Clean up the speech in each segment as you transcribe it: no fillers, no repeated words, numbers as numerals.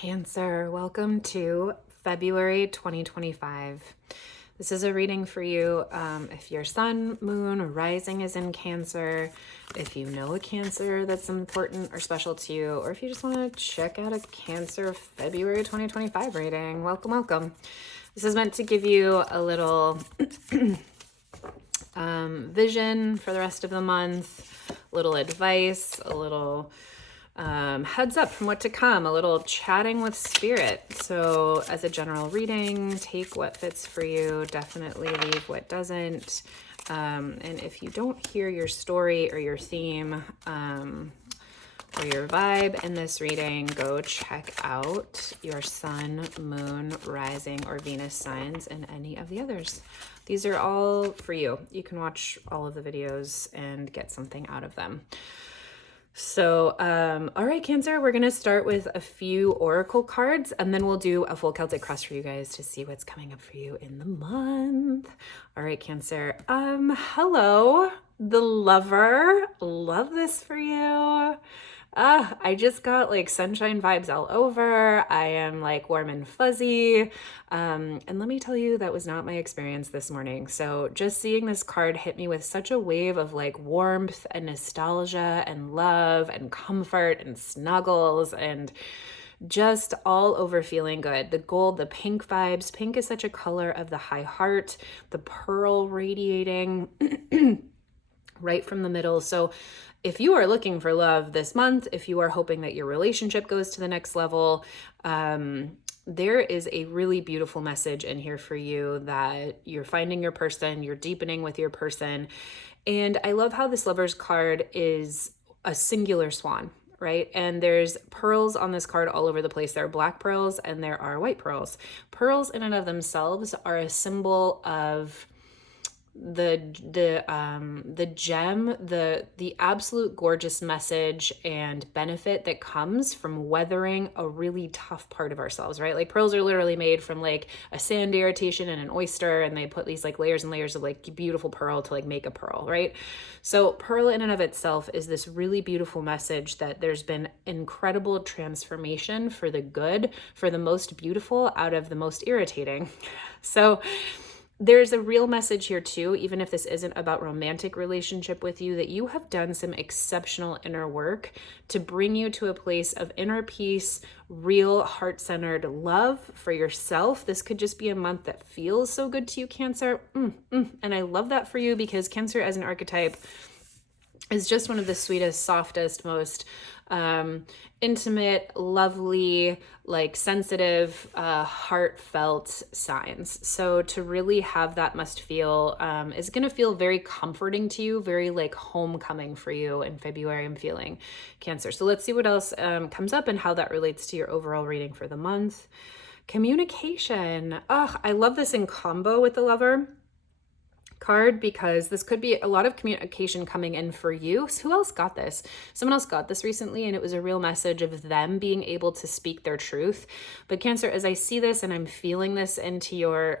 Cancer, welcome to February 2025. This is a reading for you if your sun, moon, or rising is in Cancer, if you know a Cancer that's important or special to you, or if you just want to check out a Cancer February 2025 reading. Welcome, welcome. This is meant to give you a little vision for the rest of the month, little advice, a little heads up from what to come, a little chatting with spirit. So as a general reading, take what fits for you, definitely leave what doesn't. And if you don't hear your story or your theme or your vibe in this reading, go check out your sun, moon, rising, or Venus signs and any of the others. These are all for you. You can watch all of the videos and get something out of them. So, all right, Cancer, we're going to start with a few oracle cards, and then we'll do a full Celtic cross for you guys to see what's coming up for you in the month. All right, Cancer. Hello, the Lover. Love this for you. I just got like sunshine vibes all over. I am like warm and fuzzy. And let me tell you, that was not my experience this morning. So just seeing this card hit me with such a wave of like warmth and nostalgia and love and comfort and snuggles and just all over feeling good. The gold, the pink vibes. Pink is such a color of the high heart, the pearl radiating right from the middle. So if you are looking for love this month, if you are hoping that your relationship goes to the next level, there is a really beautiful message in here for you that you're finding your person, you're deepening with your person. And I love how this Lover's card is a singular swan, right? And there's pearls on this card all over the place. There are black pearls and there are white pearls. Pearls in and of themselves are a symbol of the gem, the absolute gorgeous message and benefit that comes from weathering a really tough part of ourselves, right? Like pearls are literally made from like a sand irritation and an oyster, and they put these like layers and layers of like beautiful pearl to like make a pearl, right? So pearl in and of itself is this really beautiful message that there's been incredible transformation for the good, for the most beautiful out of the most irritating. So there's a real message here too, even if this isn't about romantic relationship with you, that you have done some exceptional inner work to bring you to a place of inner peace, real heart-centered love for yourself. This could just be a month that feels so good to you, Cancer. And I love that for you, because Cancer as an archetype is just one of the sweetest, softest, most intimate, lovely, like sensitive, heartfelt signs. So to really have that must feel is going to feel very comforting to you, very like homecoming for you in February, I'm feeling, Cancer. So let's see what else comes up and how that relates to your overall reading for the month. Communication. I love this in combo with the Lover card, because this could be a lot of communication coming in for you. So who else got this? Someone else got this recently, and it was a real message of them being able to speak their truth. But Cancer, as I see this and I'm feeling this into your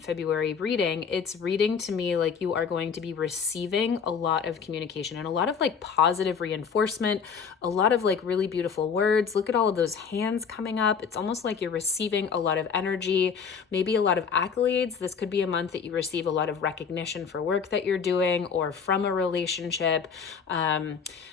February reading, it's reading to me like you are going to be receiving a lot of communication and a lot of like positive reinforcement, a lot of like really beautiful words. Look at all of those hands coming up. It's almost like you're receiving a lot of energy, maybe a lot of accolades. This could be a month that you receive a lot of recognition for work that you're doing or from a relationship.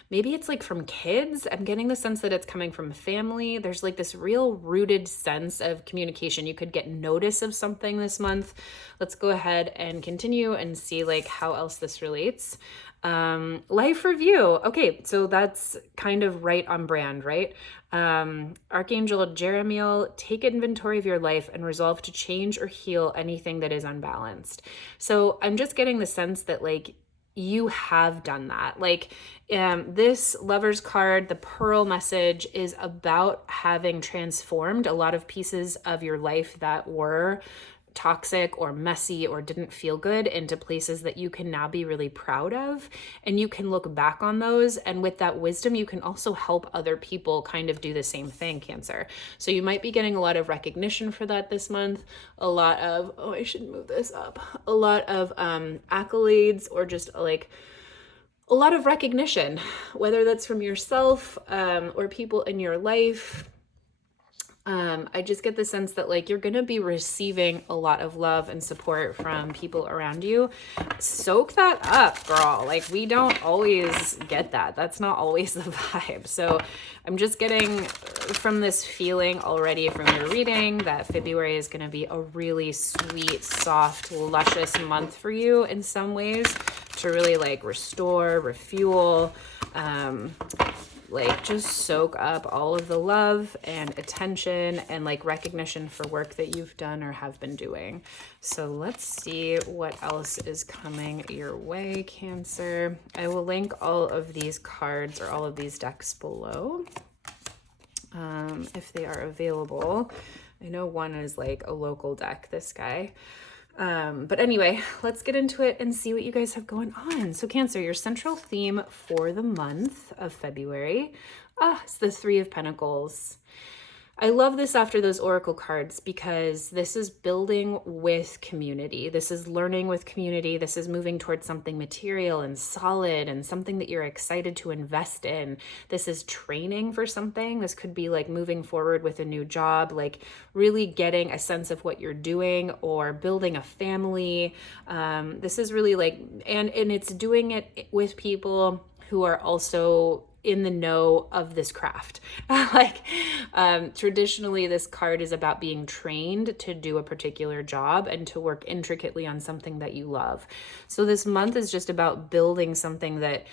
Maybe it's like from kids. I'm getting the sense that it's coming from family. There's like this real rooted sense of communication. You could get notice of something this month. Let's go ahead and continue and see like how else this relates. Life review. Okay, so that's kind of right on brand, right? Archangel Jeremiel, take inventory of your life and resolve to change or heal anything that is unbalanced. So I'm just getting the sense that like you have done that. Like this Lover's card, the pearl message is about having transformed a lot of pieces of your life that were toxic or messy or didn't feel good into places that you can now be really proud of, and you can look back on those, and with that wisdom you can also help other people kind of do the same thing, Cancer. So you might be getting a lot of recognition for that this month, a lot of I should move this up, a lot of accolades, or just like a lot of recognition, whether that's from yourself or people in your life. I just get the sense that like you're gonna be receiving a lot of love and support from people around you. Soak that up, girl. Like we don't always get that. That's not always the vibe. So I'm just getting from this feeling already from your reading that February is gonna be a really sweet, soft, luscious month for you in some ways to really like restore, refuel, like just soak up all of the love and attention and like recognition for work that you've done or have been doing. So let's see what else is coming your way, Cancer. I will link all of these cards or all of these decks below if they are available. I know one is like a local deck, this guy. But anyway, let's get into it and see what you guys have going on. So Cancer, your central theme for the month of February, it's the Three of Pentacles. I love this after those oracle cards because this is building with community. This is learning with community. This is moving towards something material and solid and something that you're excited to invest in. This is training for something. This could be like moving forward with a new job, like really getting a sense of what you're doing or building a family. This is really like, and it's doing it with people who are also in the know of this craft. Like traditionally this card is about being trained to do a particular job and to work intricately on something that you love. So this month is just about building something that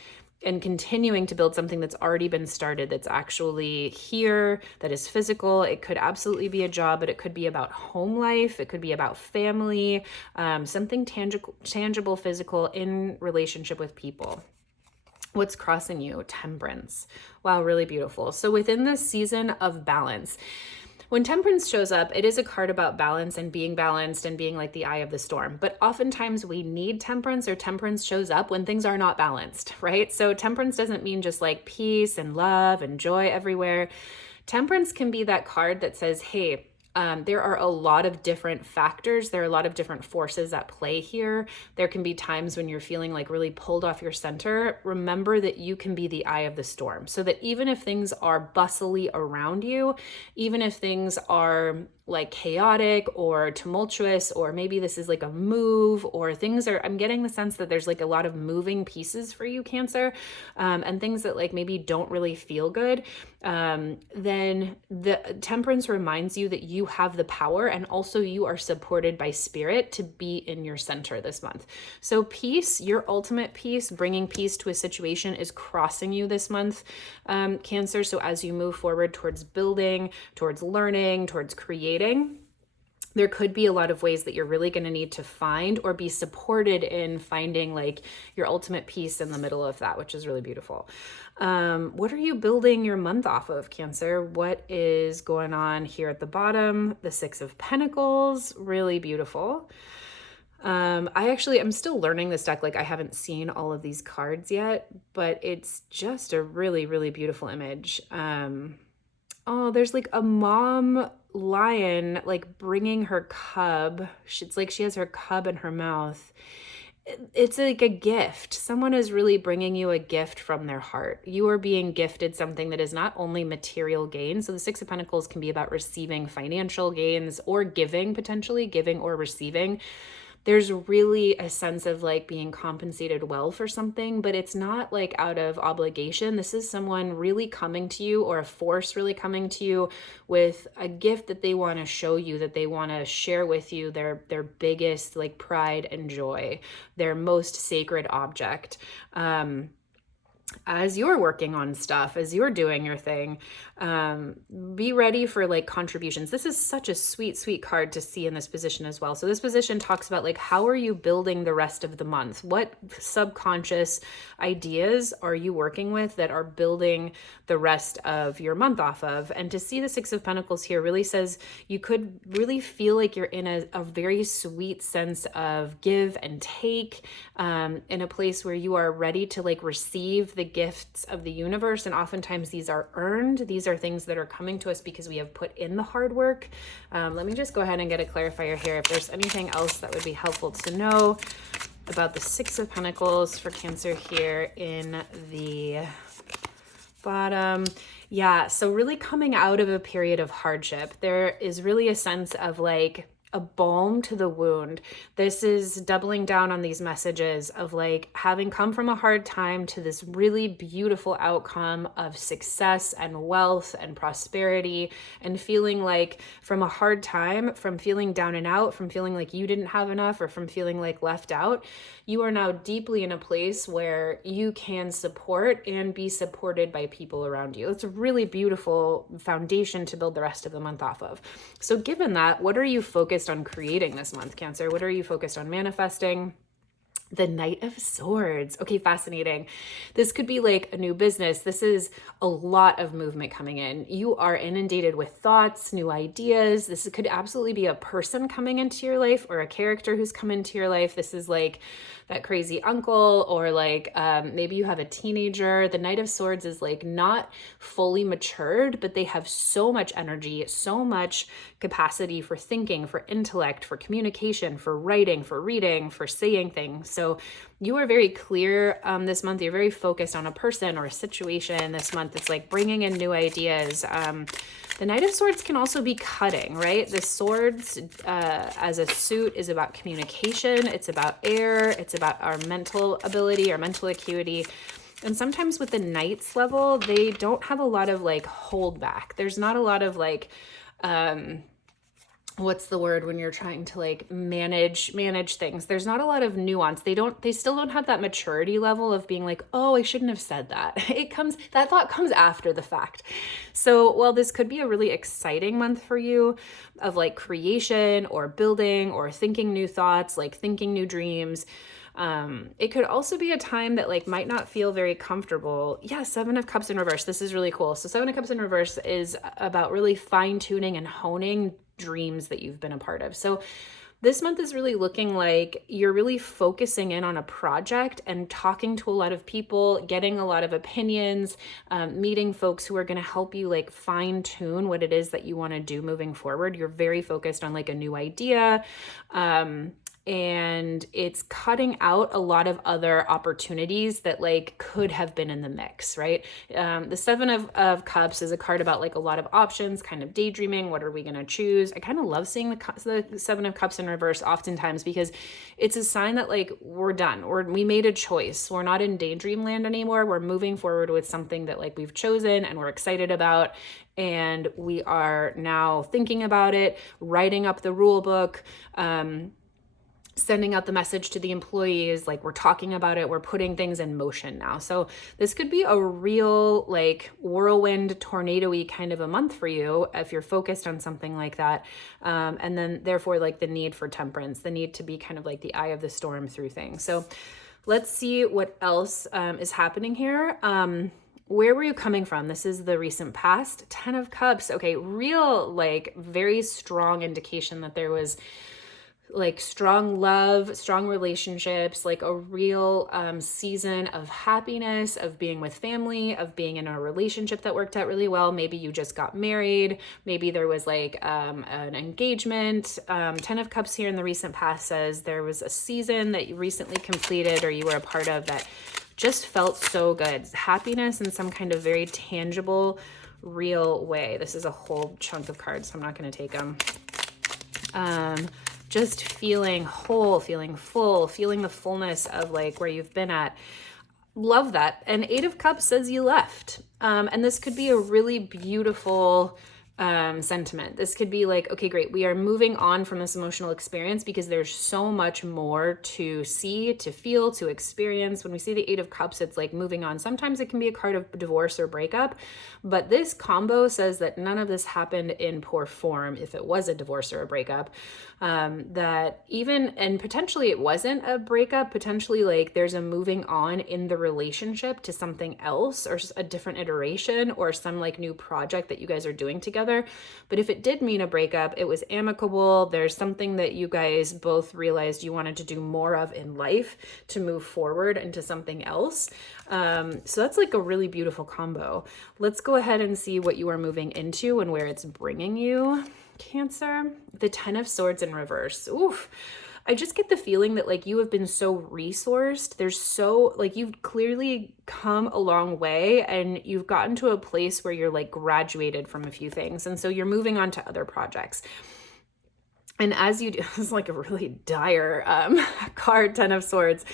and continuing to build something that's already been started, that's actually here, that is physical. It could absolutely be a job, but it could be about home life. It could be about family, something tangible, physical in relationship with people. What's crossing you? Temperance. Wow, really beautiful. So within this season of balance, when Temperance shows up, it is a card about balance and being balanced and being like the eye of the storm. But oftentimes we need Temperance, or Temperance shows up when things are not balanced, right? So Temperance doesn't mean just like peace and love and joy everywhere. Temperance can be that card that says, hey, there are a lot of different factors. There are a lot of different forces at play here. There can be times when you're feeling like really pulled off your center. Remember that you can be the eye of the storm, so that even if things are bustly around you, even if things are like chaotic or tumultuous, or maybe this is like a move, or things are, I'm getting the sense that there's like a lot of moving pieces for you, Cancer, and things that like maybe don't really feel good, then the Temperance reminds you that you have the power, and also you are supported by spirit to be in your center this month. So peace, your ultimate peace, bringing peace to a situation, is crossing you this month, Cancer. So as you move forward towards building, towards learning, towards creating, there could be a lot of ways that you're really going to need to find or be supported in finding like your ultimate peace in the middle of that, which is really beautiful. What are you building your month off of, Cancer? What is going on here at the bottom? The Six of Pentacles, really beautiful. I'm still learning this deck. Like I haven't seen all of these cards yet, but it's just a really, really beautiful image. Oh, there's like a mom lion like bringing her cub. It's like she has her cub in her mouth. It's like a gift. Someone is really bringing you a gift from their heart. You are being gifted something that is not only material gain. So the Six of Pentacles can be about receiving financial gains or giving, potentially giving or receiving. There's really a sense of like being compensated well for something, but it's not like out of obligation. This is someone really coming to you, or a force really coming to you with a gift that they want to show you, that they want to share with you, their biggest like pride and joy, their most sacred object. As you're working on stuff, as you're doing your thing, be ready for like contributions. This is such a sweet, sweet card to see in this position as well. So this position talks about like, how are you building the rest of the month? What subconscious ideas are you working with that are building the rest of your month off of? And to see the Six of Pentacles here really says you could really feel like you're in a very sweet sense of give and take, in a place where you are ready to like receive the gifts of the universe. And oftentimes these are earned. These are things that are coming to us because we have put in the hard work. Let me just go ahead and get a clarifier here. If there's anything else that would be helpful to know about the Six of Pentacles for Cancer here in the bottom. Yeah, so really coming out of a period of hardship, there is really a sense of like a balm to the wound. This is doubling down on these messages of like having come from a hard time to this really beautiful outcome of success and wealth and prosperity, and feeling like from a hard time, from feeling down and out, from feeling like you didn't have enough, or from feeling like left out, you are now deeply in a place where you can support and be supported by people around you. It's a really beautiful foundation to build the rest of the month off of. So given that, what are you focused on creating this month, Cancer? What are you focused on manifesting? The Knight of Swords. Okay, fascinating. This could be like a new business. This is a lot of movement coming in. You are inundated with thoughts, new ideas. This could absolutely be a person coming into your life or a character who's come into your life. This is like that crazy uncle, or like maybe you have a teenager. The Knight of Swords is like not fully matured, but they have so much energy, so much capacity for thinking, for intellect, for communication, for writing, for reading, for saying things. So you are very clear this month. You're very focused on a person or a situation this month. It's like bringing in new ideas. The Knight of Swords can also be cutting, right? The swords as a suit is about communication. It's about air. It's about our mental ability, our mental acuity. And sometimes with the Knights level, they don't have a lot of like hold back. There's not a lot of like, what's the word when you're trying to like manage things? There's not a lot of nuance. They still don't have that maturity level of being like, oh, I shouldn't have said that. That thought comes after the fact. So while this could be a really exciting month for you of like creation or building or thinking new thoughts, like thinking new dreams, it could also be a time that like might not feel very comfortable. Yeah, Seven of Cups in reverse. This is really cool. So Seven of Cups in reverse is about really fine tuning and honing dreams that you've been a part of. So this month is really looking like you're really focusing in on a project and talking to a lot of people, getting a lot of opinions, meeting folks who are going to help you like fine tune what it is that you want to do moving forward. You're very focused on like a new idea. And it's cutting out a lot of other opportunities that like could have been in the mix, right? The Seven of Cups is a card about like a lot of options, kind of daydreaming. What are we going to choose? I kind of love seeing the Seven of Cups in reverse oftentimes, because it's a sign that like we're done, we made a choice. We're not in daydream land anymore. We're moving forward with something that like we've chosen and we're excited about. And we are now thinking about it, writing up the rule book, sending out the message to the employees, like we're talking about it, we're putting things in motion now. So this could be a real like whirlwind tornado-y kind of a month for you if you're focused on something like that. And then therefore like the need for temperance, the need to be kind of like the eye of the storm through things. So let's see what else is happening here. Where were you coming from? This is the recent past. 10 of Cups. Okay, real like very strong indication that there was like strong love, strong relationships, like a real season of happiness, of being with family, of being in a relationship that worked out really well. Maybe you just got married. Maybe there was like an engagement. 10 of Cups here in the recent past says there was a season that you recently completed or you were a part of that just felt so good. Happiness in some kind of very tangible, real way. This is a whole chunk of cards, so I'm not going to take them. Just feeling whole, feeling full, feeling the fullness of like where you've been at. Love that. And 8 of Cups says you left. And this could be a really beautiful sentiment. This could be like, okay, great. We are moving on from this emotional experience because there's so much more to see, to feel, to experience. When we see the 8 of Cups, it's like moving on. Sometimes it can be a card of divorce or breakup, but this combo says that none of this happened in poor form. If it was a divorce or a breakup, that even, and potentially it wasn't a breakup, potentially like there's a moving on in the relationship to something else or a different iteration or some like new project that you guys are doing together. But if it did mean a breakup, it was amicable. There's something that you guys both realized you wanted to do more of in life to move forward into something else. So that's like a really beautiful combo. Let's go ahead and see what you are moving into and where it's bringing you, Cancer. The 10 of Swords in reverse. Oof. I just get the feeling that like you have been so resourced. There's so like you've clearly come a long way and you've gotten to a place where you're like graduated from a few things. And so you're moving on to other projects. And as you do, it's like a really dire card, Ten of Swords.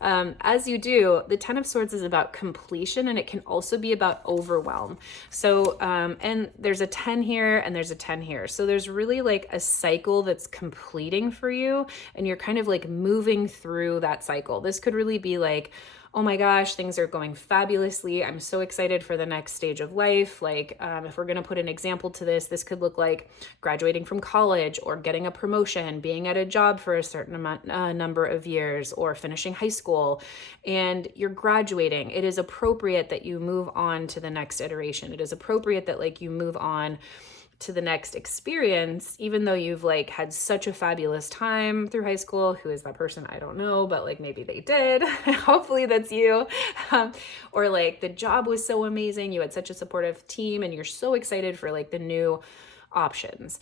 As you do, the Ten of Swords is about completion, and it can also be about overwhelm. So, and there's a 10 here and there's a 10 here. So there's really like a cycle that's completing for you, and you're kind of like moving through that cycle. This could really be like, oh my gosh, things are going fabulously. I'm so excited for the next stage of life. Like, if we're going to put an example to this, this could look like graduating from college or getting a promotion, being at a job for a certain number of years, or finishing high school, and you're graduating. It is appropriate that you move on to the next iteration. It is appropriate that like you move on to the next experience, even though you've like had such a fabulous time through high school. Who is that person? I don't know, but like maybe they did. Hopefully that's you. Or like the job was so amazing. You had such a supportive team and you're so excited for like the new options.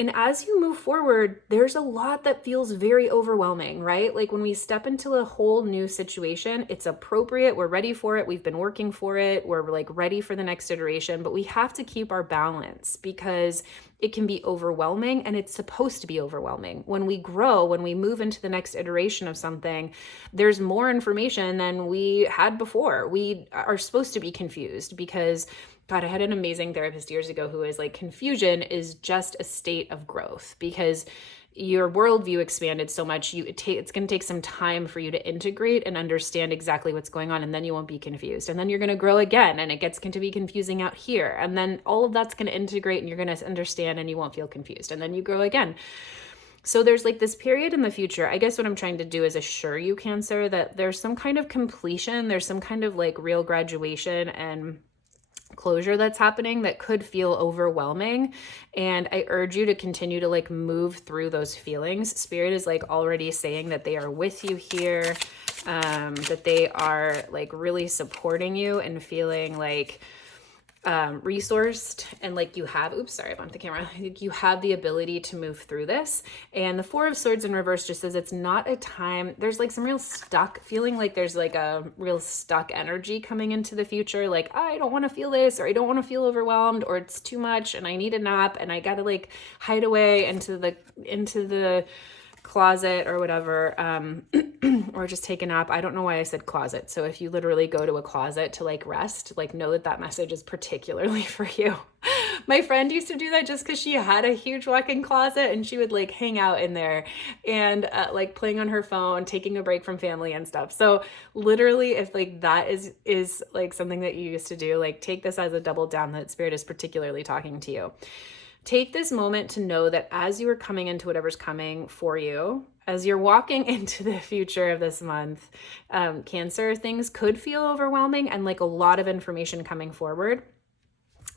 And as you move forward, there's a lot that feels very overwhelming, right? Like when we step into a whole new situation, it's appropriate. We're ready for it. We've been working for it. We're like ready for the next iteration, but we have to keep our balance because it can be overwhelming, and it's supposed to be overwhelming. When we grow, when we move into the next iteration of something, there's more information than we had before. We are supposed to be confused because God, I had an amazing therapist years ago who was like, confusion is just a state of growth because your worldview expanded so much. It's going to take some time for you to integrate and understand exactly what's going on, and then you won't be confused. And then you're going to grow again, and it gets to be confusing out here. And then all of that's going to integrate, and you're going to understand, and you won't feel confused. And then you grow again. So there's like this period in the future. I guess what I'm trying to do is assure you, Cancer, that there's some kind of completion. There's some kind of like real graduation and closure that's happening that could feel overwhelming. And I urge you to continue to like move through those feelings. Spirit is like already saying that they are with you here, that they are like really supporting you and feeling like resourced, and like you have, oops, sorry, I bumped the camera. You have the ability to move through this. And the Four of Swords in reverse just says it's not a time, there's like some real stuck feeling, like there's like a real stuck energy coming into the future. Like, I don't want to feel this, or I don't want to feel overwhelmed, or it's too much and I need a nap and I got to like hide away into the closet or whatever, or just take a nap. I don't know why I said closet. So if you literally go to a closet to like rest, like know that that message is particularly for you. My friend used to do that just because she had a huge walk-in closet, and she would like hang out in there and like playing on her phone, taking a break from family and stuff. So literally, if like that is like something that you used to do, like take this as a double down that Spirit is particularly talking to you. Take this moment to know that as you are coming into whatever's coming for you, as you're walking into the future of this month, Cancer, things could feel overwhelming and like a lot of information coming forward.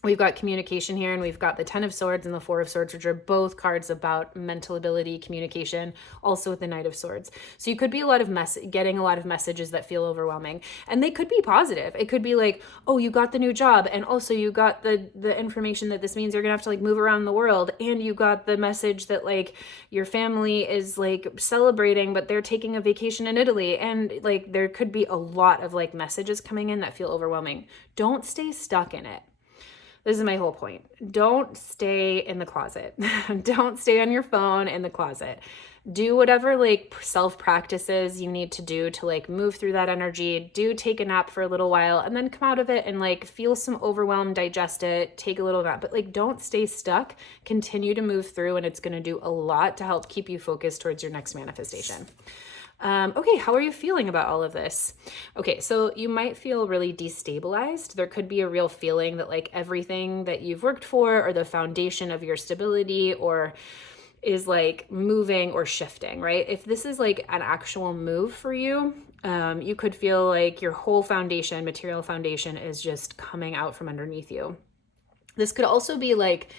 We've got communication here, and we've got the Ten of Swords and the Four of Swords, which are both cards about mental ability, communication, also with the Knight of Swords. So you could be getting a lot of messages that feel overwhelming, and they could be positive. It could be like, oh, you got the new job, and also you got the information that this means you're gonna have to like move around the world, and you got the message that like your family is like celebrating, but they're taking a vacation in Italy, and like there could be a lot of like messages coming in that feel overwhelming. Don't stay stuck in it. This is my whole point. Don't stay in the closet. Don't stay on your phone in the closet. Do whatever like self practices you need to do to like move through that energy. Do take a nap for a little while and then come out of it and like feel some overwhelm, digest it, take a little nap, but like don't stay stuck. Continue to move through, and it's going to do a lot to help keep you focused towards your next manifestation. Okay, how are you feeling about all of this? Okay, so you might feel really destabilized. There could be a real feeling that like everything that you've worked for, or the foundation of your stability, or is like moving or shifting, right? If this is like an actual move for you, you could feel like your whole foundation, material foundation, is just coming out from underneath you. This could also be like,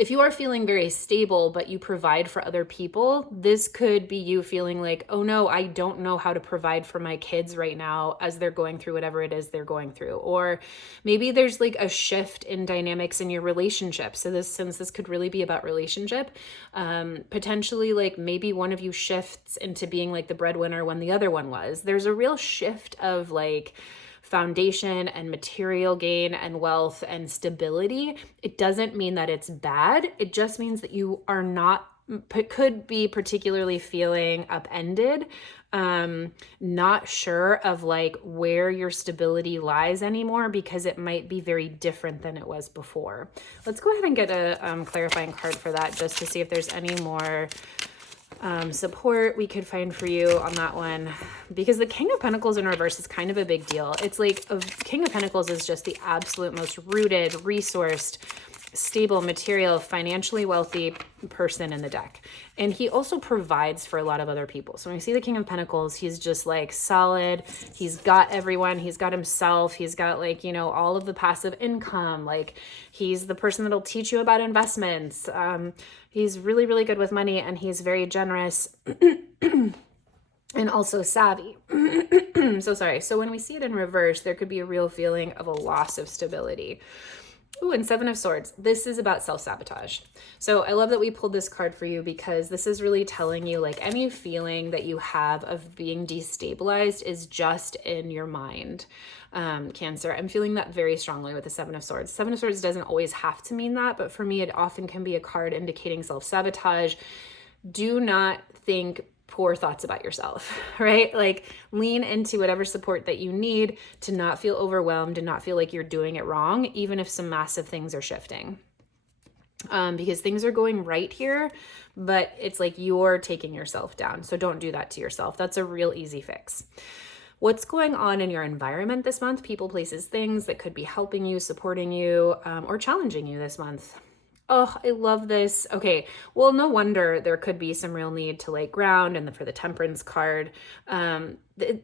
If you are feeling very stable, but you provide for other people, this could be you feeling like, oh no, I don't know how to provide for my kids right now as they're going through whatever it is they're going through. Or maybe there's like a shift in dynamics in your relationship. So since this could really be about relationship, potentially like maybe one of you shifts into being like the breadwinner when the other one was. There's a real shift of like foundation and material gain and wealth and stability. It doesn't mean that it's bad. It just means that you are not, could be particularly feeling upended, not sure of like where your stability lies anymore, because it might be very different than it was before. Let's go ahead and get a clarifying card for that, just to see if there's any more support we could find for you on that one, because the King of Pentacles in reverse is kind of a big deal. It's like King of Pentacles is just the absolute most rooted, resourced, stable, material, financially wealthy person in the deck. And he also provides for a lot of other people. So when we see the King of Pentacles, he's just like solid. He's got everyone. He's got himself. He's got like, you know, all of the passive income. Like he's the person that'll teach you about investments. He's really, really good with money, and he's very generous and also savvy. So sorry. So when we see it in reverse, there could be a real feeling of a loss of stability. Ooh, and Seven of Swords. This is about self-sabotage. So I love that we pulled this card for you, because this is really telling you like any feeling that you have of being destabilized is just in your mind. Cancer. I'm feeling that very strongly with the Seven of Swords. Seven of Swords doesn't always have to mean that, but for me, it often can be a card indicating self-sabotage. Do not think poor thoughts about yourself, right? Like lean into whatever support that you need to not feel overwhelmed and not feel like you're doing it wrong, even if some massive things are shifting. Because things are going right here, but it's like you're taking yourself down. So don't do that to yourself. That's a real easy fix. What's going on in your environment this month? People, places, things that could be helping you, supporting you, or challenging you this month. Oh, I love this. Okay, well, no wonder there could be some real need to like ground, and for the Temperance card,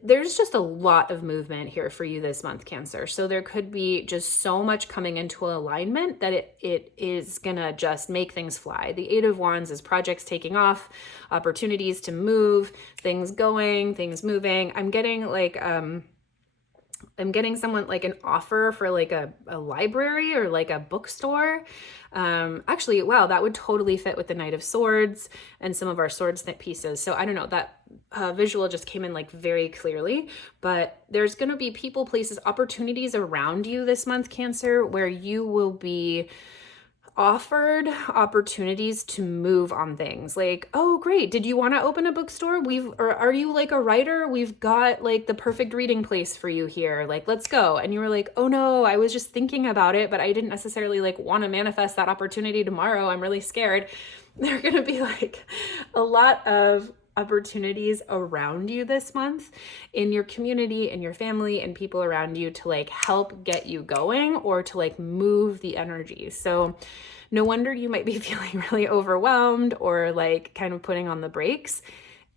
there's just a lot of movement here for you this month, Cancer. So there could be just so much coming into alignment that it is gonna just make things fly. The Eight of Wands is projects taking off, opportunities to move, things going, things moving. I'm getting like, I'm getting someone like an offer for like a library or like a bookstore. Actually, wow, that would totally fit with the Knight of Swords and some of our swords pieces. So I don't know, that visual just came in like very clearly, but there's going to be people, places, opportunities around you this month, Cancer, where you will be offered opportunities to move on things. Like, oh great, did you want to open a bookstore? Or are you like a writer? We've got like the perfect reading place for you here. Like, let's go. And you were like, oh no, I was just thinking about it, but I didn't necessarily like want to manifest that opportunity tomorrow. I'm really scared. They're going to be like a lot of opportunities around you this month in your community and your family and people around you to like help get you going or to like move the energy. So no wonder you might be feeling really overwhelmed or like kind of putting on the brakes.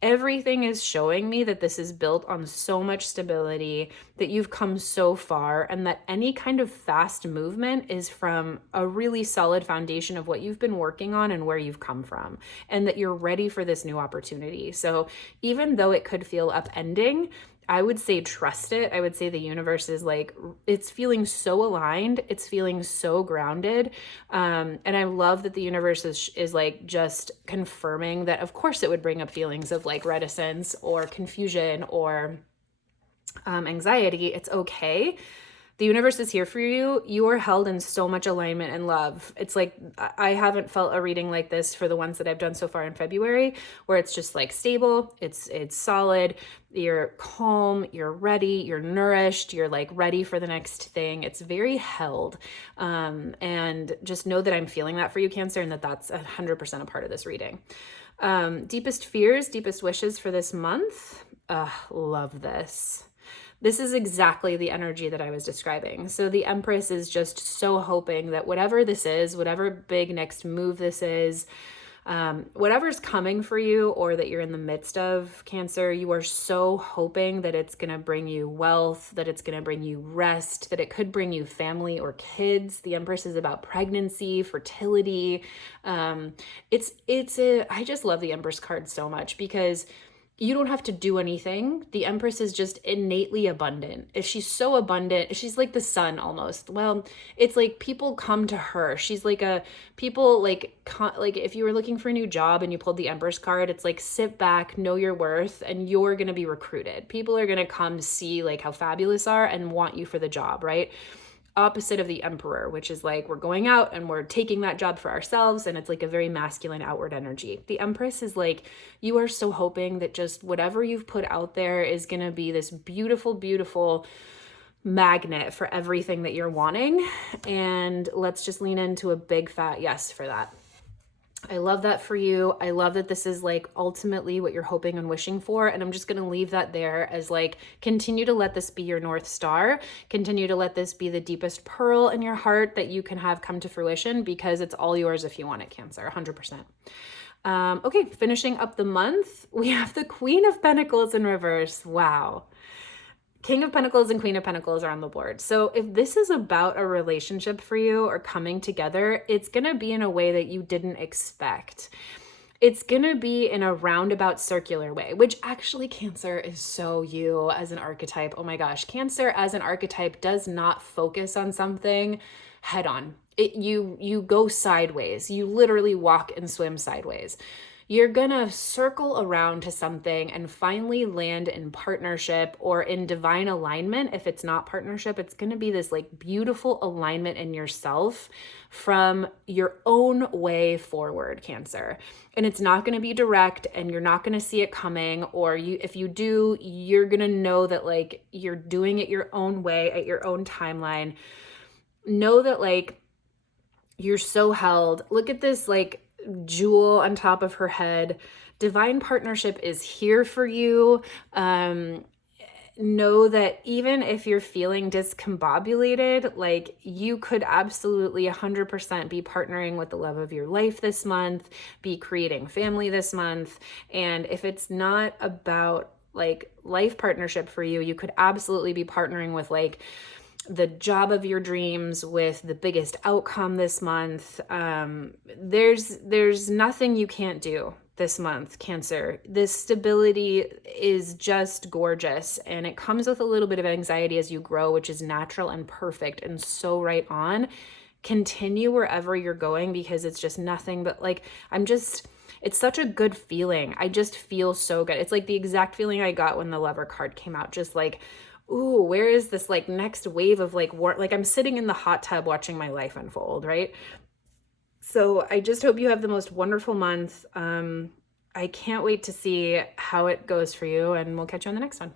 Everything is showing me that this is built on so much stability, that you've come so far, and that any kind of fast movement is from a really solid foundation of what you've been working on and where you've come from, and that you're ready for this new opportunity. So even though it could feel upending, I would say trust it. I would say the universe is like, it's feeling so aligned. It's feeling so grounded. And I love that the universe is like just confirming that, of course, it would bring up feelings of like reticence or confusion or anxiety. It's okay. The universe is here for you. You are held in so much alignment and love. It's like, I haven't felt a reading like this for the ones that I've done so far in February, where it's just like stable, it's solid, you're calm, you're ready, you're nourished, you're like ready for the next thing. It's very held. And just know that I'm feeling that for you, Cancer, and that's 100% a part of this reading. Deepest fears, deepest wishes for this month. Love this. This is exactly the energy that I was describing. So the Empress is just so hoping that whatever this is, whatever big next move this is, Whatever's coming for you or that you're in the midst of, Cancer, you are so hoping that it's going to bring you wealth, that it's going to bring you rest, that it could bring you family or kids. The Empress is about pregnancy, fertility. I just love the Empress card so much because you don't have to do anything. The Empress is just innately abundant. If she's so abundant, she's like the sun almost. Well, it's like people come to her. She's like like if you were looking for a new job and you pulled the Empress card, it's like sit back, know your worth, and you're going to be recruited. People are going to come see like how fabulous are and want you for the job, right? Opposite of the Emperor, which is like we're going out and we're taking that job for ourselves, and it's like a very masculine outward energy. The Empress is like you are so hoping that just whatever you've put out there is going to be this beautiful, beautiful magnet for everything that you're wanting. And let's just lean into a big fat yes for that. I love that for you. I love that this is like ultimately what you're hoping and wishing for. And I'm just going to leave that there as like, continue to let this be your North Star. Continue to let this be the deepest pearl in your heart that you can have come to fruition, because it's all yours if you want it, Cancer, 100%. Okay, finishing up the month, we have the Queen of Pentacles in reverse. Wow. King of Pentacles and Queen of Pentacles are on the board. So if this is about a relationship for you or coming together, it's going to be in a way that you didn't expect. It's going to be in a roundabout circular way, which actually Cancer is so you as an archetype. Oh my gosh. Cancer as an archetype does not focus on something head on. You go sideways. You literally walk and swim sideways. You're gonna circle around to something and finally land in partnership or in divine alignment. If it's not partnership, it's gonna be this like beautiful alignment in yourself from your own way forward, Cancer. And it's not gonna be direct and you're not gonna see it coming, or if you do, you're gonna know that like you're doing it your own way at your own timeline. Know that like you're so held. Look at this like jewel on top of her head. Divine partnership is here for you. Know that even if you're feeling discombobulated, like you could absolutely 100% be partnering with the love of your life this month, be creating family this month. And if it's not about like life partnership for you, you could absolutely be partnering with like the job of your dreams, with the biggest outcome this month. There's nothing you can't do this month, Cancer. This stability is just gorgeous, and it comes with a little bit of anxiety as you grow, which is natural and perfect and so right on. Continue wherever you're going, because it's just nothing but like, it's such a good feeling. I just feel so good. It's like the exact feeling I got when the Lover card came out. Just like, ooh, where is this like next wave of like war? Like I'm sitting in the hot tub watching my life unfold, right? So I just hope you have the most wonderful month. I can't wait to see how it goes for you, and we'll catch you on the next one.